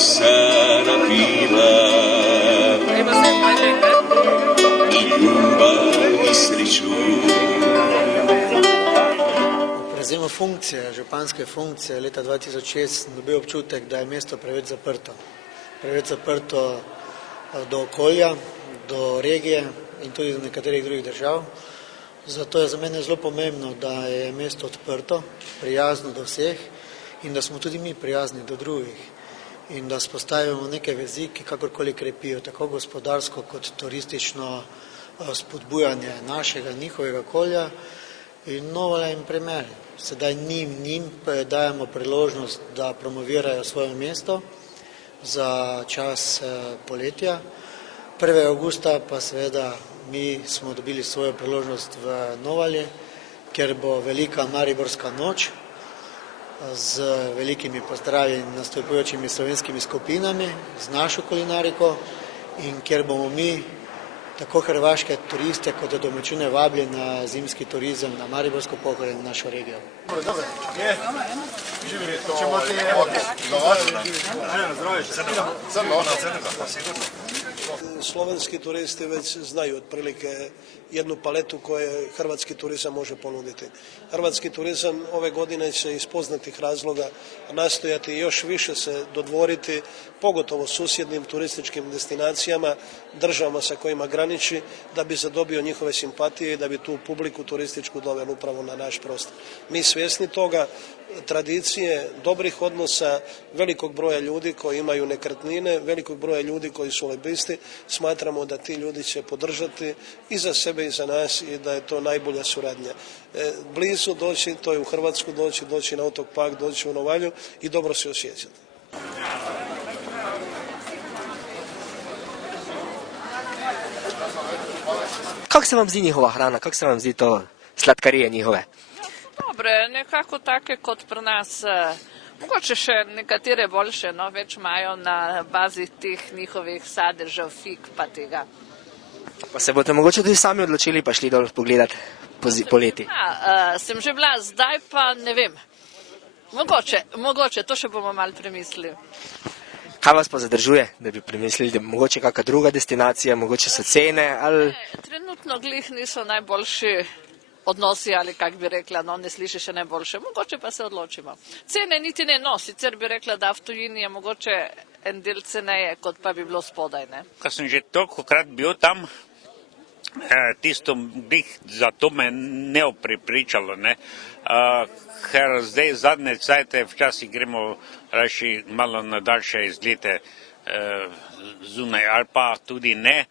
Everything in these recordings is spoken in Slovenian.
se napila i ljubav i sreću. Prevzemu funkcije, županske funkcije leta 2006 sem dobil občutek, da je mesto preveč zaprto. Preveč zaprto do okolja, do regije in tudi do nekaterih drugih držav. Zato je za mene zelo pomembno, da je mesto odprto, prijazno do vseh in da smo tudi mi prijazni do drugih in da spostavimo neke vezi, ki kakorkoli krepijo tako gospodarsko kot turistično spodbujanje našega, njihovega okolja in novolen primer. Sedaj njim dajemo priložnost, da promovirajo svoje mesto za čas poletja. 1. avgusta pa seveda mi smo dobili svojo priložnost v Novalji, kjer bo velika mariborska noč z velikimi pozdravi in nastopujočimi slovenskimi skupinami, z našo kulinariko in kjer bomo mi tako hrvaške turiste kot domačine vabili na zimski turizem, na Mariborsko Pohorje in našo regijo. Dobro, je. Živeli to. Slovenski turisti već znaju otprilike jednu paletu koju hrvatski turizam može ponuditi. Hrvatski turizam ove godine će iz poznatih razloga nastojati još više se dodvoriti, pogotovo susjednim turističkim destinacijama, državama sa kojima graniči, da bi zadobio njihove simpatije i da bi tu publiku turističku doveli upravo na naš prostor. Mi svjesni toga, tradicije, dobrih odnosa, velikog broja ljudi koji imaju nekretnine, velikog broja ljudi koji su lebisti, smatramo da ti ljudi će podržati i za sebe i za nas i da je to najbolja suradnja. Blizu doći, to je u Hrvatsku doći na otok Pag, doći u Novalju i dobro se osjećati. Kako se vam zdi njihova hrana? Kako se vam zdi to sladkarije njihove? Dobre, nekako take kot pri nas. Mogoče še nekatere boljše, no, več imajo na bazi teh njihovih sadežev, fig pa tega. Pa se boste mogoče tudi sami odločili pa šli dol pogledati poleti? Ja, sem že bila, zdaj pa ne vem. Mogoče, to še bomo malo premislili. Kaj vas pa zadržuje, da bi premislili, da mogoče kakšna druga destinacija, mogoče so cene ali... Trenutno glih niso najboljši odnosi ali kak bi rekla, no ne sliši še najboljše, mogoče pa se odločimo. Cene niti ne, no, sicer bi rekla, da v tujini je mogoče en del ceneje, kot pa bi bilo spodaj, ne. Ko sem že tolikokrat bil tam, tisto glih zato me ne prepričalo, ne. Ker zdaj zadnje cajte včasih gremo raši malo na daljše izlete zunaj, ali pa tudi ne,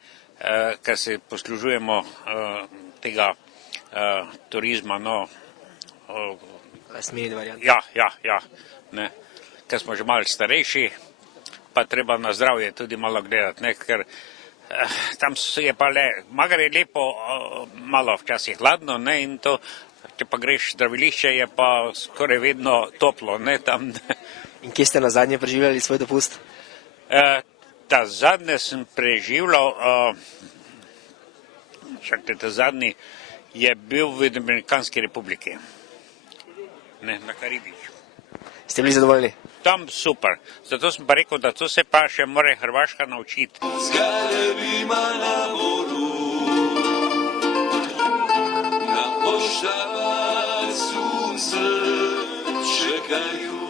ker se poslužujemo tega turizma, no. Ja, ne. Ker smo že malo starejši, pa treba na zdravje tudi malo gledati, ne, ker tam je pa magar je lepo, malo včasih hladno, ne, in to, če pa greš zdravilišče, je pa skoraj vedno toplo, ne, tam. In kje ste nazadnje preživljali svoj dopust? Ta zadnje sem preživljal, ta zadnji je bil v Dominikanski republiki, ne, na Karibiku. Ste bili zadovoljni? Tam super, zato sem pa rekel, da to se pa še mora Hrvaška naučiti. S galebima na moru, na pošava sunce čekaju.